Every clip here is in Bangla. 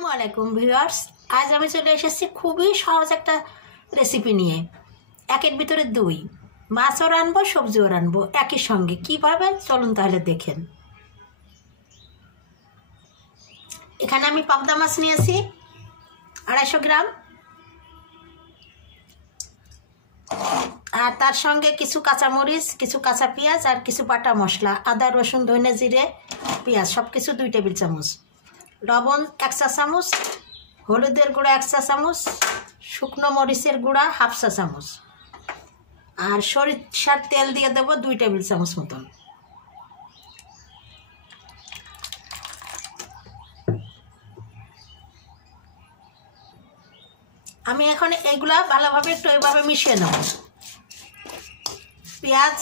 আসসালামু আলাইকুম ভিউয়ার্স, আজ আমি চলে এসেছি খুবই সহজ একটা রেসিপি নিয়ে। একের ভিতরে দুই, মাছও রানবো সবজিও রানবো একই সঙ্গে। কীভাবে চলুন তাহলে দেখেন। এখানে আমি পাবদা মাছ নিয়েছি 250 গ্রাম, আর তার সঙ্গে কিছু কাঁচামরিচ, কিছু কাঁচা পেঁয়াজ আর কিছু বাটা মশলা, আদা রসুন ধনে জিরে পেঁয়াজ সব কিছু 2 টেবিল চামচ, লবণ 1 চা চামচ, হলুদের গুঁড়া 1 চা চামচ, শুকনো মরিচের গুঁড়া 1/2 চা চামচ, আর সরিষার তেল দিয়ে দেবো 2 টেবিল চামচ মতন। আমি এখন এইগুলা ভালোভাবে একটু এইভাবে মিশিয়ে নেব। পেঁয়াজ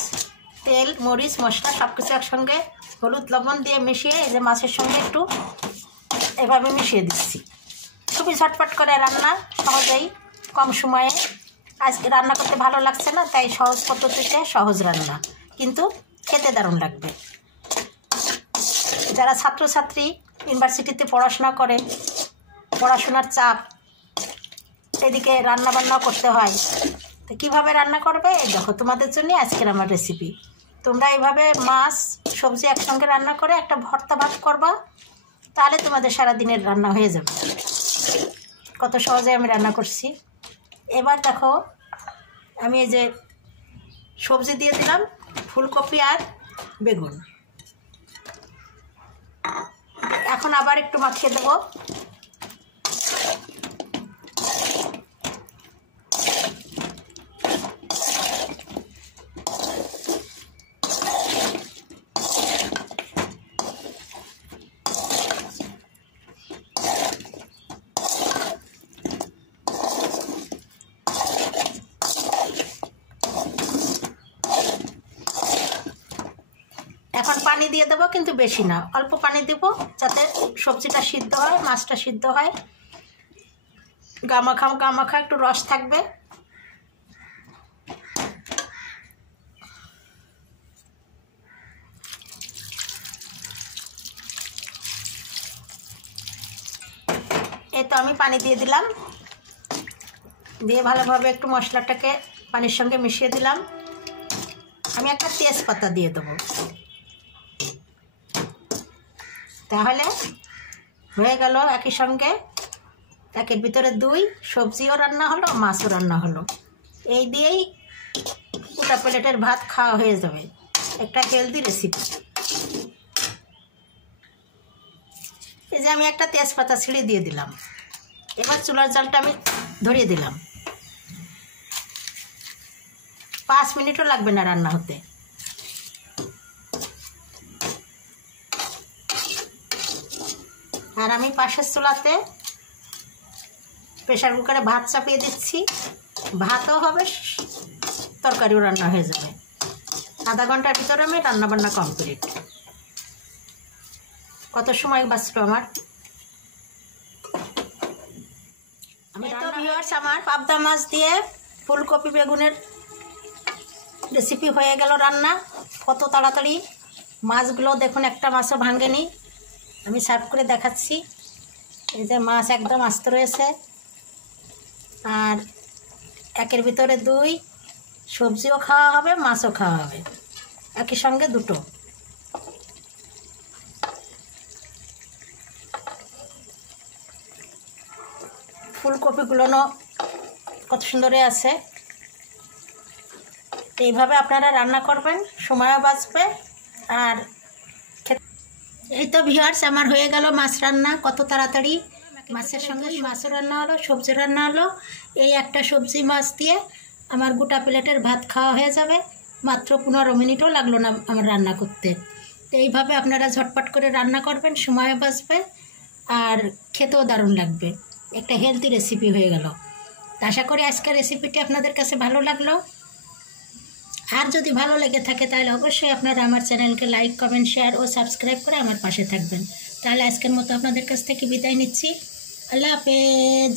তেল মরিচ মশলা সব কিছু একসঙ্গে হলুদ লবণ দিয়ে মিশিয়ে এই যে মাছের সঙ্গে একটু এভাবে মিশিয়ে দিচ্ছি। খুবই ঝটপট করে রান্না, সহজেই কম সময়ে। আজকে রান্না করতে ভালো লাগছে না, তাই সহজ পদ্ধতিতে সহজ রান্না, কিন্তু খেতে দারুণ লাগবে। যারা ছাত্রছাত্রী ইউনিভার্সিটিতে পড়াশোনা করে, পড়াশোনার চাপ, এদিকে রান্না বান্নাও করতে হয়, তো কীভাবে রান্না করবে এই দেখো তোমাদের জন্য আজকের আমার রেসিপি। তোমরা এইভাবে মাছ সবজি একসঙ্গে রান্না করে একটা ভর্তা ভাত করবা, তাহলে তোমাদের সারাদিনের রান্না হয়ে যাবে। কত সহজে আমি রান্না করছি। এবার দেখো আমি এই যে সবজি দিয়ে দিলাম, ফুলকপি আর বেগুন। এখন আবার একটু মাখিয়ে দেবো। এখন পানি দিয়ে দেবো, কিন্তু বেশি না, অল্প পানি দেব, যাতে সবজিটা সিদ্ধ হয়, মাছটা সিদ্ধ হয়, গামাখা একটু রস থাকবে। এই তো আমি পানি দিয়ে দিলাম, দিয়ে ভালোভাবে একটু মশলাটাকে পানির সঙ্গে মিশিয়ে দিলাম। আমি একটা তেজপাতা দিয়ে দেবো, তাহলে হয়ে গেল একই সঙ্গে একের ভিতরে দুই, সবজিও রান্না হলো মাছও রান্না হলো। এই দিয়েই গোটা প্লেটের ভাত খাওয়া হয়ে যাবে, একটা হেলদি রেসিপি। এই যে আমি একটা তেজপাতা ছিঁড়ে দিয়ে দিলাম। এবার চুলার জালটা আমি ধরিয়ে দিলাম। 5 মিনিটও লাগবে না রান্না হতে। আর আমি পাশের চুলাতে প্রেশার কুকারে ভাত চাপিয়ে দিচ্ছি। ভাতও হবে, তরকারিও রান্না হয়ে যাবে। আধা ঘন্টার ভিতরে আমি রান্নাবান্না কমপ্লিট। কত সময় বাঁচলো আমার। আমি তো ভিউয়ার্স, আমার পাবদা মাছ দিয়ে ফুলকপি বেগুনের রেসিপি হয়ে গেল রান্না। কত তাড়াতাড়ি। মাছগুলো দেখুন, একটা মাছও ভাঙেনি। আমি সার্ভ করে দেখাচ্ছি। এই যে মাছ একদম আস্ত রয়েছে, আর একের ভিতরে দুই, সবজিও খাওয়া হবে মাছও খাওয়া হবে একই সঙ্গে দুটো। ফুলকপিগুলো কত সুন্দরই আছে। এইভাবে আপনারা রান্না করবেন, সময়ও বাঁচবে। আর এই তো ভিউয়ার্স, আমার হয়ে গেল মাছ রান্না কত তাড়াতাড়ি। মাছের সঙ্গে মাছও রান্না হলো, সবজি রান্না হলো। এই একটা সবজি মাছ দিয়ে আমার গোটা প্লেটের ভাত খাওয়া হয়ে যাবে। মাত্র 15 মিনিটও লাগলো না আমার রান্না করতে। তো এইভাবে আপনারা ঝটপট করে রান্না করবেন, সময়ও বাঁচবে আর খেতেও দারুণ লাগবে। একটা হেলদি রেসিপি হয়ে গেল। আশা করি আজকের রেসিপিটি আপনাদের কাছে ভালো লাগলো। আর যদি ভালো লেগে থাকে তাহলে অবশ্যই আপনারা আমার চ্যানেলকে লাইক কমেন্ট শেয়ার ও সাবস্ক্রাইব করে আমার পাশে থাকবেন। তাহলে আজকের মতো আপনাদের কাছ থেকে বিদায় নিচ্ছি। আল্লাহ হাফেজ।